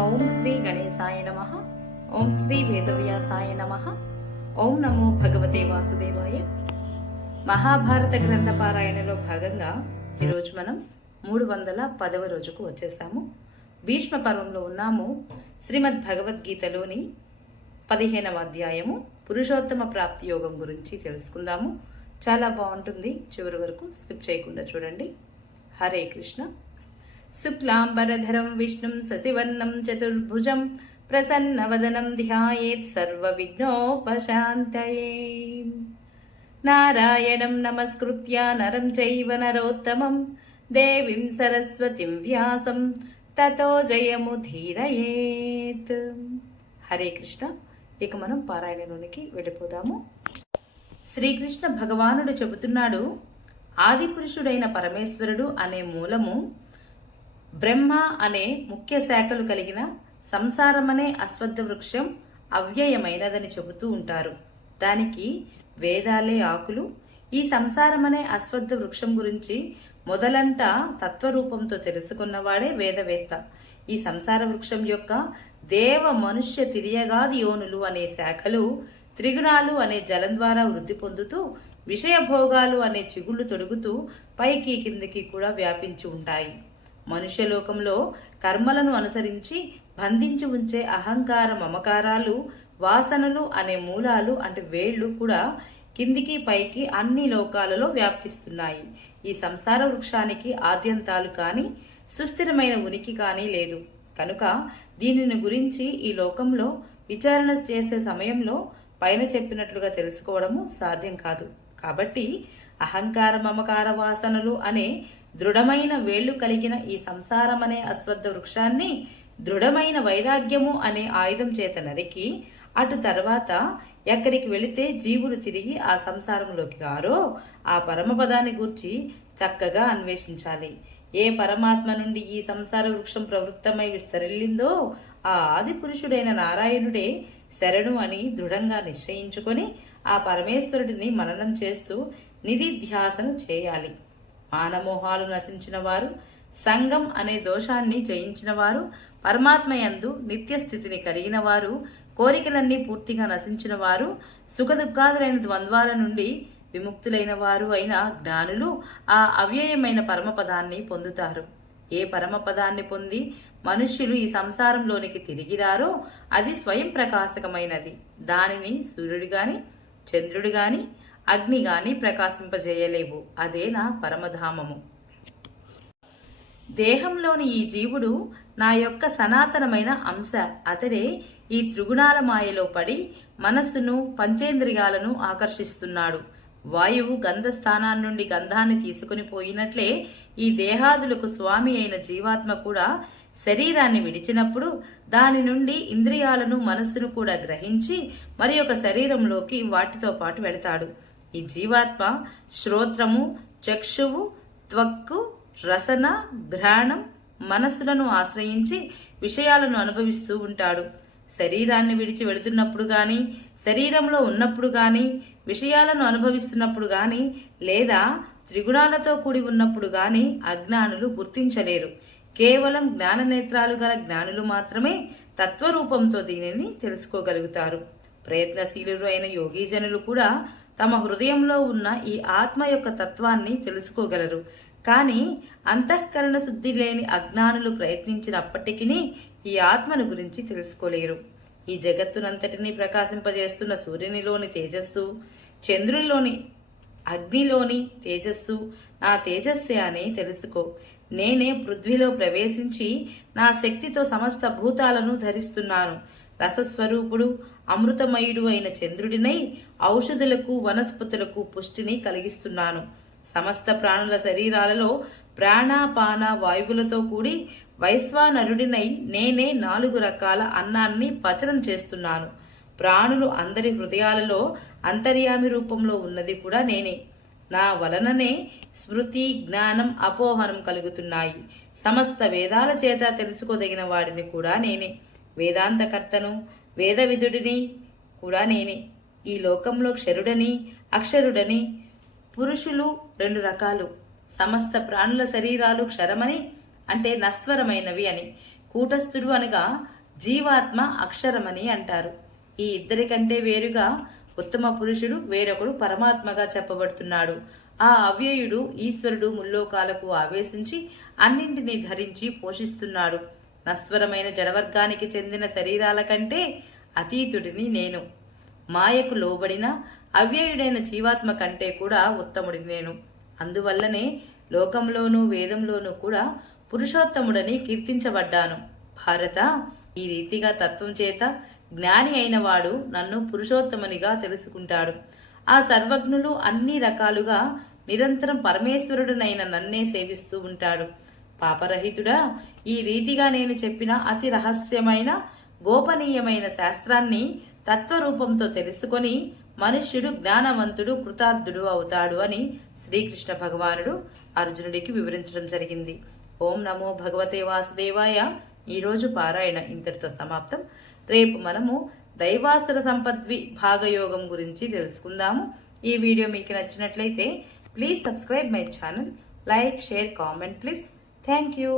ఓం శ్రీ గణేశాయ నమః. ఓం శ్రీ వేదవ్యాసాయ నమః. ఓం నమో భగవతే వాసుదేవాయ. మహాభారత గ్రంథ పారాయణలో భాగంగా ఈరోజు మనం 310వ రోజుకు వచ్చేసాము. భీష్మ పర్వంలో ఉన్నాము. శ్రీమద్ భగవద్గీతలోని 15వ అధ్యాయము పురుషోత్తమ ప్రాప్తి యోగం గురించి తెలుసుకుందాము. చాలా బాగుంటుంది, చివరి వరకు స్కిప్ చేయకుండా చూడండి. హరే కృష్ణ. శుక్లాంబరధరం విష్ణుం శశివర్ణం చతుర్భుజం ప్రసన్నవదనం ధ్యాయేత్ సర్వవిఘ్నోపశాంతయే. నారాయణం నమస్కృత్య నరం చైవ నరోత్తమం దేవీం సరస్వతిం వ్యాసం తతో జయముధీరయేత్. హరే కృష్ణ. ఇక మనం పారాయణలోనికి వెళ్ళిపోదాము. శ్రీకృష్ణ భగవానుడు చెబుతున్నాడు, ఆదిపురుషుడైన పరమేశ్వరుడు అనే మూలము, బ్రహ్మ అనే ముఖ్య శాఖలు కలిగిన సంసారమనే అశ్వత్థ వృక్షం అవ్యయమైనదని చెబుతూ ఉంటారు. దానికి వేదాలే ఆకులు. ఈ సంసారమనే అశ్వత్థ వృక్షం గురించి మొదలంట తత్వరూపంతో తెలుసుకున్నవాడే వేదవేత్త. ఈ సంసార వృక్షం యొక్క దేవ మనుష్య తిరియగాది యోనులు అనే శాఖలు త్రిగుణాలు అనే జలం ద్వారా వృద్ధి పొందుతూ విషయభోగాలు అనే చిగుళ్ళు తొడుగుతూ పైకి కిందికి కూడా వ్యాపించి ఉంటాయి. మనుష్యలోకంలో కర్మలను అనుసరించి బంధించి ఉంచే అహంకార మమకారాలు వాసనలు అనే మూలాలు అంటే వేళ్లు కూడా కిందికి పైకి అన్ని లోకాలలో వ్యాప్తిస్తున్నాయి. ఈ సంసార వృక్షానికి ఆద్యంతాలు కానీ సుస్థిరమైన ఉనికి కానీ లేదు. కనుక దీనిని గురించి ఈ లోకంలో విచారణ చేసే సమయంలో పైన చెప్పినట్లుగా తెలుసుకోవడము సాధ్యం కాదు. కాబట్టి అహంకార మమకార వాసనలు అనే దృఢమైన వేళ్లు కలిగిన ఈ సంసారమనే అశ్వత్థ వృక్షాన్ని దృఢమైన వైరాగ్యము అనే ఆయుధం చేత నరికి అటు తర్వాత ఎక్కడికి వెళితే జీవులు తిరిగి ఆ సంసారంలోకి రారో ఆ పరమపదాన్ని గూర్చి చక్కగా అన్వేషించాలి. ఏ పరమాత్మ నుండి ఈ సంసార వృక్షం ప్రవృత్తమై విస్తరిల్లిందో ఆ ఆది పురుషుడైన నారాయణుడే శరణు అని దృఢంగా నిశ్చయించుకొని ఆ పరమేశ్వరుడిని మననం చేస్తూ నిధిధ్యాసను చేయాలి. మానమోహాలు నశించిన వారు, సంగం అనే దోషాన్ని జయించిన వారు, పరమాత్మయందు నిత్యస్థితిని కలిగిన వారు, కోరికలన్నీ పూర్తిగా నశించిన వారు, సుఖదుఖాదులైన ద్వంద్వాల నుండి విముక్తులైన వారు అయిన జ్ఞానులు ఆ అవ్యయమైన పరమపదాన్ని పొందుతారు. ఏ పరమపదాన్ని పొంది మనుష్యులు ఈ సంసారంలోనికి తిరిగిరారో అది స్వయం ప్రకాశకమైనది. దానిని సూర్యుడు గాని చంద్రుడు గాని అగ్ని గాని ప్రకాశింపజేయలేవు. అదే నా పరమధామము. దేహంలోని ఈ జీవుడు నా యొక్క సనాతనమైన అంశ. అతడే ఈ త్రిగుణాల మాయలో పడి మనస్సును పంచేంద్రియాలను ఆకర్షిస్తున్నాడు. వాయువు గంధస్థానాన్ని నుండి గంధాన్ని తీసుకుని పోయినట్లే ఈ దేహాదులకు స్వామి అయిన జీవాత్మ కూడా శరీరాన్ని విడిచినప్పుడు దాని నుండి ఇంద్రియాలను మనస్సును కూడా గ్రహించి మరి ఒక శరీరంలోకి వాటితో పాటు వెళతాడు. ఈ జీవాత్మ శ్రోత్రము, చక్షువు, త్వక్కు, రసన, ఘ్రాణం, మనస్సులను ఆశ్రయించి విషయాలను అనుభవిస్తూ ఉంటాడు. శరీరాన్ని విడిచి వెళుతున్నప్పుడు గాని, శరీరంలో ఉన్నప్పుడు గాని, విషయాలను అనుభవిస్తున్నప్పుడు గాని, లేదా త్రిగుణాలతో కూడి ఉన్నప్పుడు గాని అజ్ఞానులు గుర్తించలేరు. కేవలం జ్ఞాననేత్రాలు గల జ్ఞానులు మాత్రమే తత్వరూపంతో దీనిని తెలుసుకోగలుగుతారు. ప్రయత్నశీలురు అయిన యోగీజనులు కూడా తమ హృదయంలో ఉన్న ఈ ఆత్మ యొక్క తత్వాన్ని తెలుసుకోగలరు. కానీ అంతఃకరణ శుద్ధి లేని అజ్ఞానులు ప్రయత్నించినప్పటికీ ఈ ఆత్మను గురించి తెలుసుకోలేరు. ఈ జగత్తునంతటినీ ప్రకాశింపజేస్తున్న సూర్యునిలోని తేజస్సు, చంద్రునిలోని అగ్నిలోని తేజస్సు నా తేజస్సే అని తెలుసుకో. నేనే పృథ్వీలో ప్రవేశించి నా శక్తితో సమస్త భూతాలను ధరిస్తున్నాను. రసస్వరూపుడు అమృతమయుడు అయిన చంద్రుడినై ఔషధులకు వనస్పతులకు పుష్టిని కలిగిస్తున్నాను. సమస్త ప్రాణుల శరీరాలలో ప్రాణాపాన వాయువులతో కూడి వైశ్వానరుడినై నేనే 4 రకాల అన్నాన్ని పచనం చేస్తున్నాను. ప్రాణులు అందరి హృదయాలలో అంతర్యామి రూపంలో ఉన్నది కూడా నేనే. నా వలననే స్మృతి, జ్ఞానం, అపోహనం కలుగుతున్నాయి. సమస్త వేదాల చేత తెలుసుకోదగిన వాడిని కూడా నేనే. వేదాంతకర్తను, వేదవిధుడిని కూడా నేనే. ఈ లోకంలో క్షరుడని, అక్షరుడని పురుషులు 2 రకాలు. సమస్త ప్రాణుల శరీరాలు క్షరమని అంటే నశ్వరమైనవి అని, కూటస్థుడు అనగా జీవాత్మ అక్షరమని అంటారు. ఈ ఇద్దరి కంటే వేరుగా ఉత్తమ పురుషుడు వేరొకడు పరమాత్మగా చెప్పబడుతున్నాడు. ఆ అవ్యయుడు ఈశ్వరుడు ముల్లోకాలకు ఆవేశించి అన్నింటినీ ధరించి పోషిస్తున్నాడు. నశ్వరమైన జడవర్గానికి చెందిన శరీరాల కంటే అతీతుడిని నేను. మాయకు లోబడిన అవ్యయుడైన జీవాత్మ కంటే కూడా ఉత్తముడిని నేను. అందువల్లనే లోకంలోనూ వేదంలోనూ కూడా పురుషోత్తముడని కీర్తించబడ్డాను. భారత, ఈ రీతిగా తత్వం చేత జ్ఞాని అయిన వాడు నన్ను పురుషోత్తమునిగా తెలుసుకుంటాడు. ఆ సర్వజ్ఞులు అన్ని రకాలుగా నిరంతరం పరమేశ్వరుడునైన నన్నే సేవిస్తూ ఉంటాడు. పాపరహితుడా, ఈ రీతిగా నేను చెప్పిన అతి రహస్యమైన గోపనీయమైన శాస్త్రాన్ని తత్వరూపంతో తెలుసుకొని మనుష్యుడు జ్ఞానవంతుడు కృతార్థుడు అవుతాడు అని శ్రీకృష్ణ భగవానుడు అర్జునుడికి వివరించడం జరిగింది. ఓం నమో భగవతే వాసుదేవాయ. ఈరోజు పారాయణ ఇంతటితో సమాప్తం. రేపు మనము దైవాసుర సంపద్వి భాగయోగం గురించి తెలుసుకుందాము. ఈ వీడియో మీకు నచ్చినట్లయితే please subscribe my channel, like, share, comment please. Thank you.